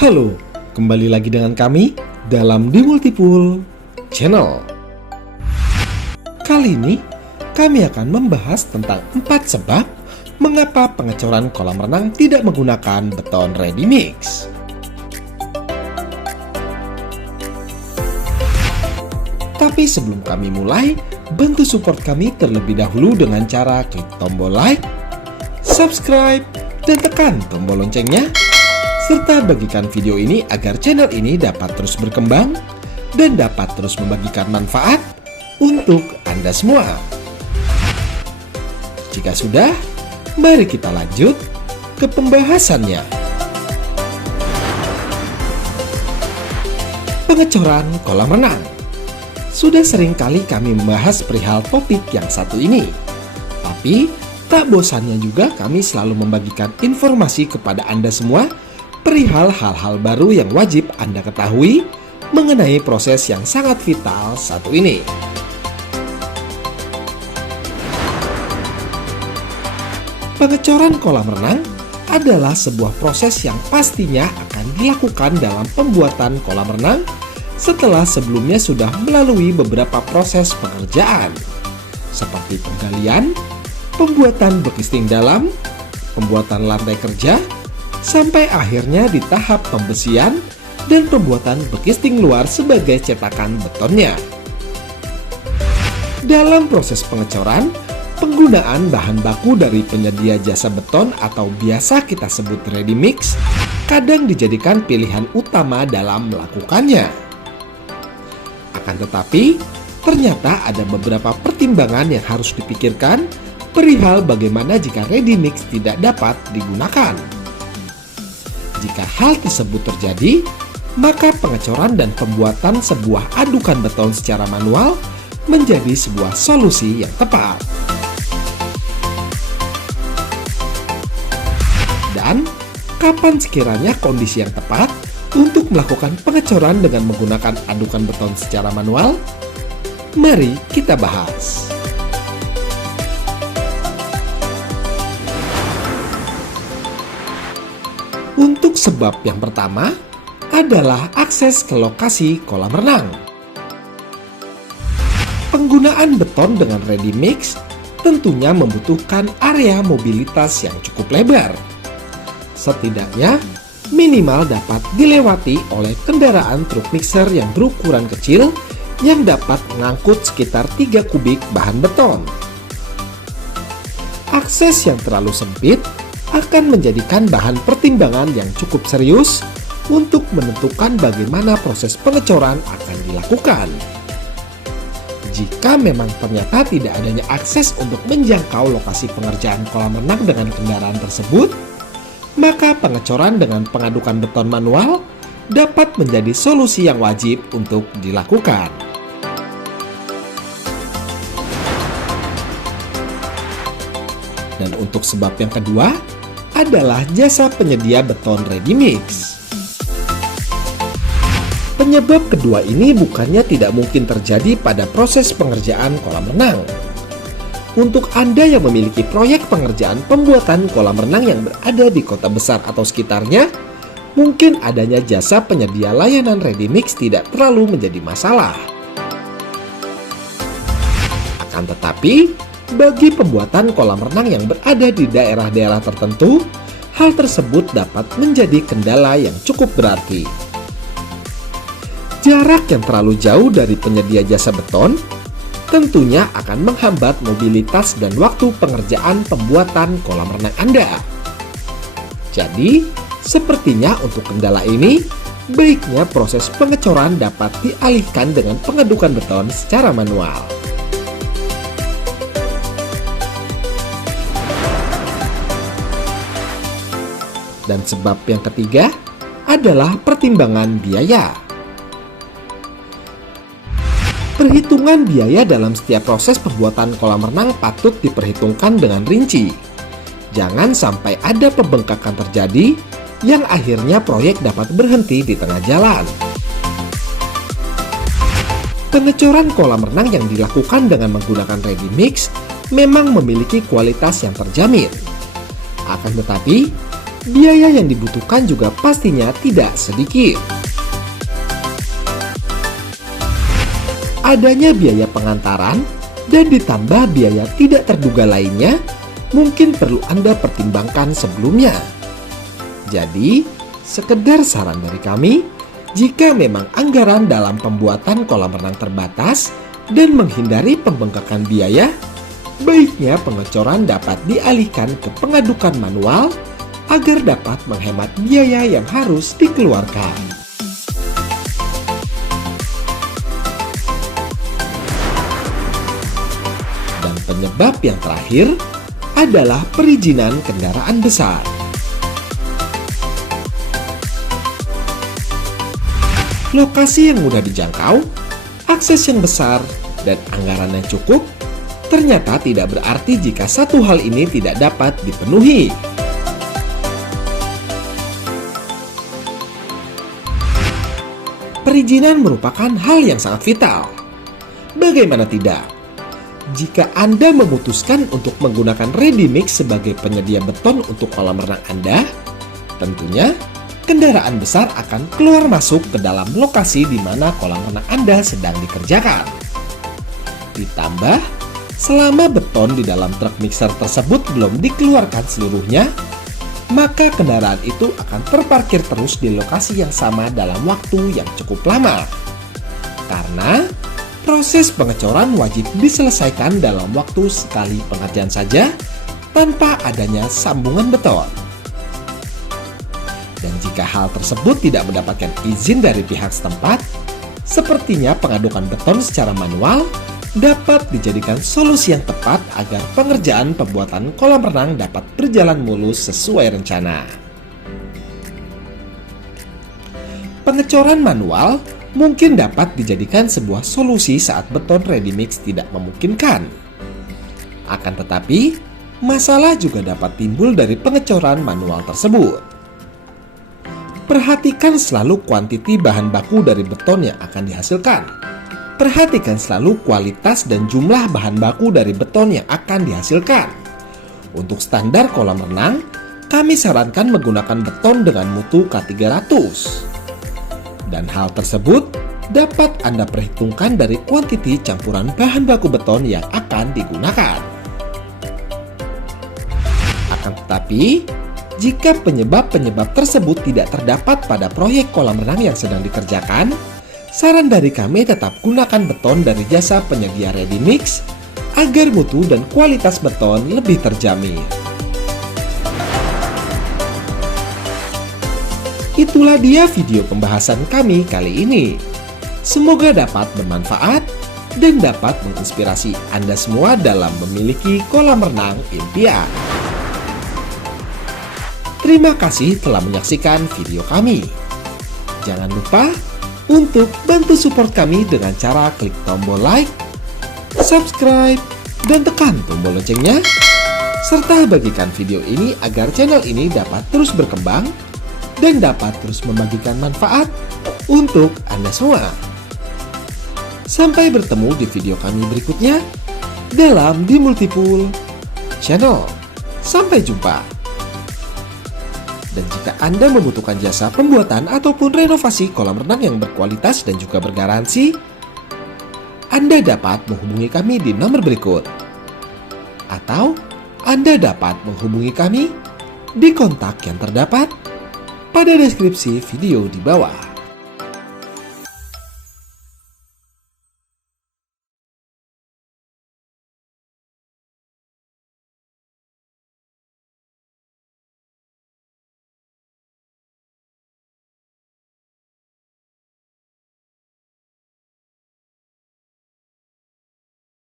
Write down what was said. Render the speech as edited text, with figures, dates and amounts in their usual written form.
Halo, kembali lagi dengan kami dalam di Multipool Channel. Kali ini kami akan membahas tentang 4 sebab mengapa pengecoran kolam renang tidak menggunakan beton ready mix. Tapi sebelum kami mulai, bantu support kami terlebih dahulu dengan cara klik tombol like, subscribe, dan tekan tombol loncengnya, serta bagikan video ini agar channel ini dapat terus berkembang dan dapat terus membagikan manfaat untuk Anda semua. Jika sudah, mari kita lanjut ke pembahasannya. Pengecoran kolam renang. Sudah sering kali kami membahas perihal topik yang satu ini. Tapi, tak bosannya juga kami selalu membagikan informasi kepada Anda semua perihal hal-hal baru yang wajib Anda ketahui mengenai proses yang sangat vital satu ini. Pengecoran kolam renang adalah sebuah proses yang pastinya akan dilakukan dalam pembuatan kolam renang setelah sebelumnya sudah melalui beberapa proses pengerjaan, seperti penggalian, pembuatan bekisting dalam, pembuatan lantai kerja, sampai akhirnya di tahap pembesian dan pembuatan bekisting luar sebagai cetakan betonnya. Dalam proses pengecoran, penggunaan bahan baku dari penyedia jasa beton atau biasa kita sebut ready mix kadang dijadikan pilihan utama dalam melakukannya. Akan tetapi, ternyata ada beberapa pertimbangan yang harus dipikirkan perihal bagaimana jika ready mix tidak dapat digunakan. Jika hal tersebut terjadi, maka pengecoran dan pembuatan sebuah adukan beton secara manual menjadi sebuah solusi yang tepat. Dan, kapan sekiranya kondisi yang tepat untuk melakukan pengecoran dengan menggunakan adukan beton secara manual? Mari kita bahas. Untuk sebab yang pertama adalah akses ke lokasi kolam renang. Penggunaan beton dengan ready mix tentunya membutuhkan area mobilitas yang cukup lebar. Setidaknya minimal dapat dilewati oleh kendaraan truk mixer yang berukuran kecil yang dapat mengangkut sekitar 3 kubik bahan beton. Akses yang terlalu sempit akan menjadikan bahan pertimbangan yang cukup serius untuk menentukan bagaimana proses pengecoran akan dilakukan. Jika memang ternyata tidak adanya akses untuk menjangkau lokasi pengerjaan kolam renang dengan kendaraan tersebut, maka pengecoran dengan pengadukan beton manual dapat menjadi solusi yang wajib untuk dilakukan. Dan untuk sebab yang kedua adalah jasa penyedia beton ready mix. Penyebab kedua ini bukannya tidak mungkin terjadi pada proses pengerjaan kolam renang. Untuk Anda yang memiliki proyek pengerjaan pembuatan kolam renang yang berada di kota besar atau sekitarnya, mungkin adanya jasa penyedia layanan ready mix tidak terlalu menjadi masalah. Akan tetapi, bagi pembuatan kolam renang yang berada di daerah-daerah tertentu, hal tersebut dapat menjadi kendala yang cukup berarti. Jarak yang terlalu jauh dari penyedia jasa beton tentunya akan menghambat mobilitas dan waktu pengerjaan pembuatan kolam renang Anda. Jadi, sepertinya untuk kendala ini, baiknya proses pengecoran dapat dialihkan dengan pengadukan beton secara manual. Dan sebab yang ketiga adalah pertimbangan biaya. Perhitungan biaya dalam setiap proses pembuatan kolam renang patut diperhitungkan dengan rinci. Jangan sampai ada pembengkakan terjadi yang akhirnya proyek dapat berhenti di tengah jalan. Pengecoran kolam renang yang dilakukan dengan menggunakan ready mix memang memiliki kualitas yang terjamin. Akan tetapi, biaya yang dibutuhkan juga pastinya tidak sedikit. Adanya biaya pengantaran dan ditambah biaya tidak terduga lainnya mungkin perlu Anda pertimbangkan sebelumnya. Jadi, sekedar saran dari kami, jika memang anggaran dalam pembuatan kolam renang terbatas dan menghindari pembengkakan biaya, baiknya pengecoran dapat dialihkan ke pengadukan manual agar dapat menghemat biaya yang harus dikeluarkan. Dan penyebab yang terakhir adalah perizinan kendaraan besar. Lokasi yang mudah dijangkau, akses yang besar, dan anggaran yang cukup ternyata tidak berarti jika satu hal ini tidak dapat dipenuhi. Perizinan merupakan hal yang sangat vital. Bagaimana tidak? Jika Anda memutuskan untuk menggunakan ready mix sebagai penyedia beton untuk kolam renang Anda, tentunya kendaraan besar akan keluar masuk ke dalam lokasi di mana kolam renang Anda sedang dikerjakan. Ditambah, selama beton di dalam truk mixer tersebut belum dikeluarkan seluruhnya, maka kendaraan itu akan terparkir terus di lokasi yang sama dalam waktu yang cukup lama. Karena proses pengecoran wajib diselesaikan dalam waktu sekali pengerjaan saja tanpa adanya sambungan beton. Dan jika hal tersebut tidak mendapatkan izin dari pihak setempat, sepertinya pengadukan beton secara manual dapat dijadikan solusi yang tepat agar pengerjaan pembuatan kolam renang dapat berjalan mulus sesuai rencana. Pengecoran manual mungkin dapat dijadikan sebuah solusi saat beton ready mix tidak memungkinkan. Akan tetapi, masalah juga dapat timbul dari pengecoran manual tersebut. Perhatikan selalu kuantiti bahan baku dari beton yang akan dihasilkan. Perhatikan selalu kualitas dan jumlah bahan baku dari beton yang akan dihasilkan. Untuk standar kolam renang, kami sarankan menggunakan beton dengan mutu K300. Dan hal tersebut dapat Anda perhitungkan dari kuantiti campuran bahan baku beton yang akan digunakan. Akan tetapi, jika penyebab-penyebab tersebut tidak terdapat pada proyek kolam renang yang sedang dikerjakan, saran dari kami tetap gunakan beton dari jasa penyedia ready mix agar mutu dan kualitas beton lebih terjamin. Itulah dia video pembahasan kami kali ini. Semoga dapat bermanfaat dan dapat menginspirasi Anda semua dalam memiliki kolam renang impian. Terima kasih telah menyaksikan video kami. Jangan lupa untuk bantu support kami dengan cara klik tombol like, subscribe, dan tekan tombol loncengnya, serta bagikan video ini agar channel ini dapat terus berkembang dan dapat terus membagikan manfaat untuk Anda semua. Sampai bertemu di video kami berikutnya dalam The Multipool Channel. Sampai jumpa. Dan jika Anda membutuhkan jasa pembuatan ataupun renovasi kolam renang yang berkualitas dan juga bergaransi, Anda dapat menghubungi kami di nomor berikut. Atau Anda dapat menghubungi kami di kontak yang terdapat pada deskripsi video di bawah.